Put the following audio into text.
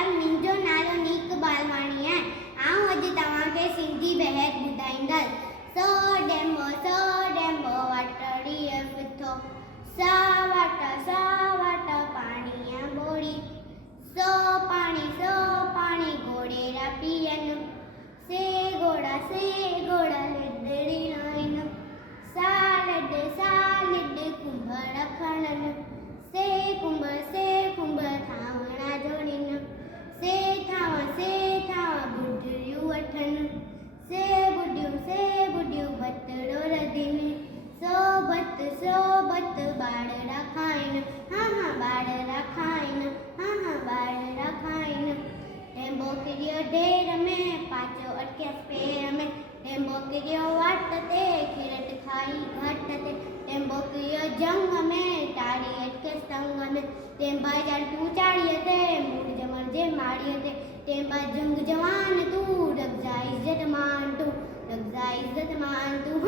झूलेलाल, मुंहिंजो नालो नीक बालवाणी आहे। आउं अॼु तव्हांखे सिंधी बहक ॿुधाईंदसि। सो डेंबो वाटड़ीअ फिथो, सा वाट पाणीअ ॿोड़ी। सो पाणी घोड़ेरा पीअनि, से घोड़ा लिॾड़ी लाइनि। सा लिॾ कुंभड़ खणनि, से कुंभ थावणा जोड़िनि। से थाव बुढियूं वठनि, से बुढियूं बतड़ो रधिनि। सो बत ॿारड़ा खाइनि, ॿारड़ा खाइनि। टेंबो किरियो ढेर में, पाचो अटकियसि पेर में। टेंबो किरियो वाट ते, खिरट खाई घाट ते। टेंबो किरियो जंग में, टाड़ी अटकियसि टंग में। टेंबा जंटू चाड़ीअ ते, मूड़ जमण जे माड़ीअ ते। टेंबा जंग जवान तू, रखजा इज्जत मान तू,